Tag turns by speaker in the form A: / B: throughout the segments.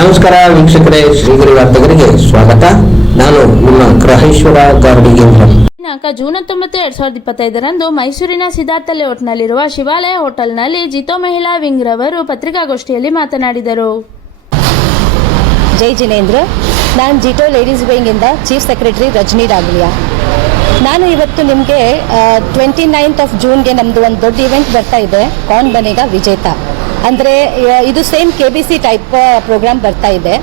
A: ನಮಸ್ಕಾರ ವೀಕ್ಷಕರೇ ಶ್ರೀಗಿರಿ ವಾರ್ತೆಗರಿಗೆ ಸ್ವಾಗತ. ನಾನು ನಿಮ್ಮ ಗ್ರಹೇಶ್ವರ ಗಾರ್ಡಿಗೇಂದ್ರ
B: ದಿನಾಂಕ ಜೂನ್ ಹತ್ತೊಂಬತ್ತು ಎರಡ್ ಸಾವಿರದ ಇಪ್ಪತ್ತೈದರಂದು ಮೈಸೂರಿನ ಸಿದ್ಧಾರ್ಥ ಲೇಔಟ್ನಲ್ಲಿರುವ ಶಿವಾಲಯ ಹೋಟೆಲ್ನಲ್ಲಿ ಜಿತೋ ಮಹಿಳಾ ವಿಂಗ್ ರವರು ಪತ್ರಿಕಾಗೋಷ್ಠಿಯಲ್ಲಿ ಮಾತನಾಡಿದರು.
C: ಜೈ ಜಿನೇಂದ್ರ. ನಾನು ಜಿಟೋ ಲೇಡೀಸ್ ಇಂದ ಚೀಫ್ ಸೆಕ್ರೆಟರಿ ರಜನಿ ರಾಘವಿಯ ನಾನು ಇವತ್ತು ನಿಮಗೆ ಟ್ವೆಂಟಿ ನೈನ್ತ್ ಆಫ್ ಜೂನ್ಗೆ ನಮ್ಮದು ಒಂದು ದೊಡ್ಡ ಇವೆಂಟ್ ಬರ್ತಾ ಇದೆ. ಕಾನ್ ಬನೇಗ ವಿಜೇತ. ಅಂದರೆ ಇದು same K B C type program ಬರ್ತಾ ಇದೆ.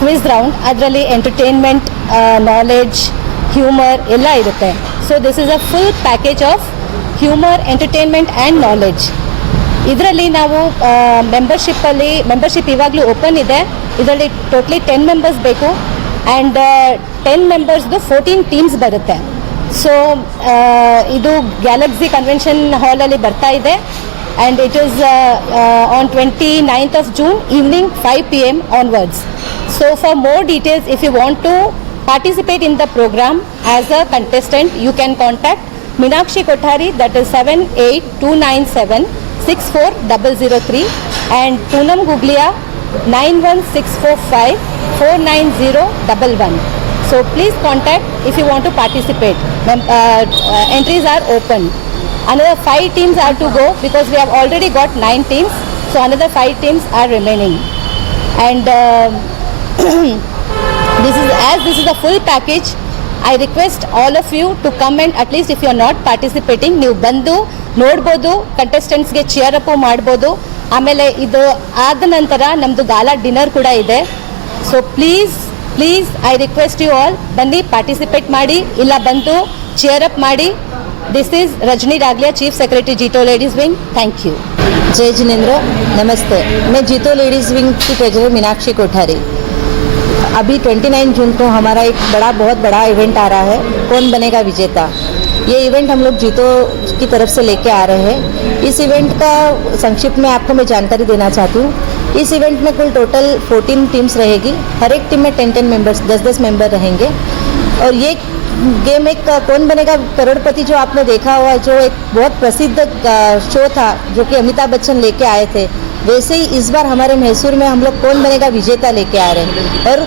C: ಕ್ವಿಸ್ ರೌಂಡ್ ಅದರಲ್ಲಿ ಎಂಟರ್ಟೈನ್ಮೆಂಟ್ ನಾಲೆಡ್ಜ್ ಹ್ಯೂಮರ್ ಎಲ್ಲ ಇರುತ್ತೆ. So this is a full package of humour entertainment and knowledge ಇದರಲ್ಲಿ ನಾವು ಮೆಂಬರ್ಶಿಪ್ಪಲ್ಲಿ ಮೆಂಬರ್ಶಿಪ್ ಇವಾಗಲೂ ಓಪನ್ ಇದೆ. ಇದರಲ್ಲಿ ಟೋಟ್ಲಿ ಟೆನ್ ಮೆಂಬರ್ಸ್ ಬೇಕು. ಆ್ಯಂಡ್ ಟೆನ್ ಮೆಂಬರ್ಸ್ದು ಫೋರ್ಟೀನ್ ಟೀಮ್ಸ್ ಬರುತ್ತೆ. ಸೊ ಇದು ಗ್ಯಾಲಕ್ಸಿ ಕನ್ವೆನ್ಷನ್ ಹಾಲಲ್ಲಿ ಬರ್ತಾ ಇದೆ. and it is uh, uh, on 29th of June evening 5 pm onwards. So for more details if you want to participate in the program as a contestant you can contact Minakshi Kothari that is 78297 64003 and Poonam Guglia 91645 49011. So please contact if you want to participate. Uh, uh, entries are open. Another five teams are to go because we have already got nine teams. So another five teams are remaining. And uh, this is as this is a full package i request all of you to come and at least if you are not participating ನೀವು ಬಂದು ನೋಡ್ಬೋದು ಕಂಟೆಸ್ಟೆಂಟ್ಸ್ಗೆ cheer up ಮಾಡ್ಬೋದು ಆಮೇಲೆ ಇದು ಆದ ನಂತರ ನಮ್ಮದು gala dinner ಕೂಡ ಇದೆ so please please I request you all ಬನ್ನಿ ಪಾರ್ಟಿಸಿಪೇಟ್ ಮಾಡಿ ಇಲ್ಲ ಬಂದು ಚಿಯರ್ ಅಪ್ ಮಾಡಿ this is Rajani Dagliya chief secretary JITO ladies wing thank you
D: Jai Jinendra नमस्ते मैं जीतो लेडीज़ विंग की ट्रेजर मीनाक्षी कोठारी। अभी 29 जून को हमारा एक बड़ा, बहुत बड़ा इवेंट आ रहा है, कौन बनेगा विजेता? ये इवेंट हम लोग जीतो की तरफ़ से लेके आ रहे हैं। इस इवेंट का संक्षिप्त में आपको मैं जानकारी देना चाहती हूँ। इस इवेंट में कुल टोटल 14 टीम्स रहेगी। हर एक टीम में 10 टेन मेंबर्स 10 10 मेंबर रहेंगे। और ये गेम एक, कौन बनेगा? करोड़पति जो आपने देखा हुआ जो एक बहुत प्रसिद्ध शो था, जो कि अमिताभ बच्चन लेके आए थे। वैसे ही इस बार हमारे मैसूर में हम लोग कौन बनेगा? विजेता लेके आ रहे हैं। और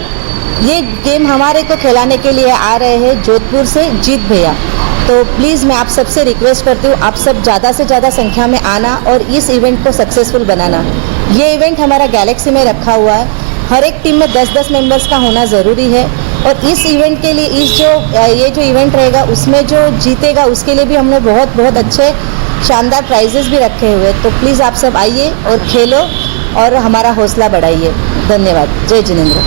D: ये गेम हमारे को खिलाने के लिए आ रहे हैं जोधपुर से जीत भैया। तो प्लीज़ मैं आप सबसे रिक्वेस्ट करती हूँ, आप सब ज़्यादा से ज़्यादा संख्या में आना और इस इवेंट को सक्सेसफुल बनाना। ये इवेंट हमारा गैलेक्सी में रखा हुआ है। हर एक टीम में 10-10 मेंबर्स का होना ज़रूरी है। और इस इवेंट के लिए इस जो अ, ये जो इवेंट रहेगा उसमें जो जीतेगा उसके लिए भी हमने बहुत बहुत अच्छे शानदार प्राइजेस भी रखे हुए हैं तो प्लीज़ आप सब आइए और खेलो और हमारा हौसला बढ़ाइए धन्यवाद जय जिनेन्द्र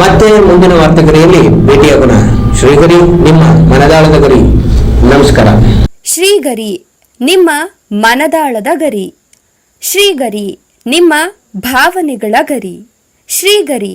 A: ಮತ್ತೆ ಮುಂದಿನ ವಾರ್ತೆಗರಿಯಲ್ಲಿ ಭೇಟಿಯಾಗೋಣ ಶ್ರೀಗರಿ ನಿಮ್ಮ ಮನದಾಳದ ಗರಿ ನಮಸ್ಕಾರ
E: ಶ್ರೀಗರಿ ನಿಮ್ಮ ಮನದಾಳದ ಗರಿ ಶ್ರೀಗರಿ ನಿಮ್ಮ ಭಾವನೆಗಳ ಗರಿ ಶ್ರೀಗರಿ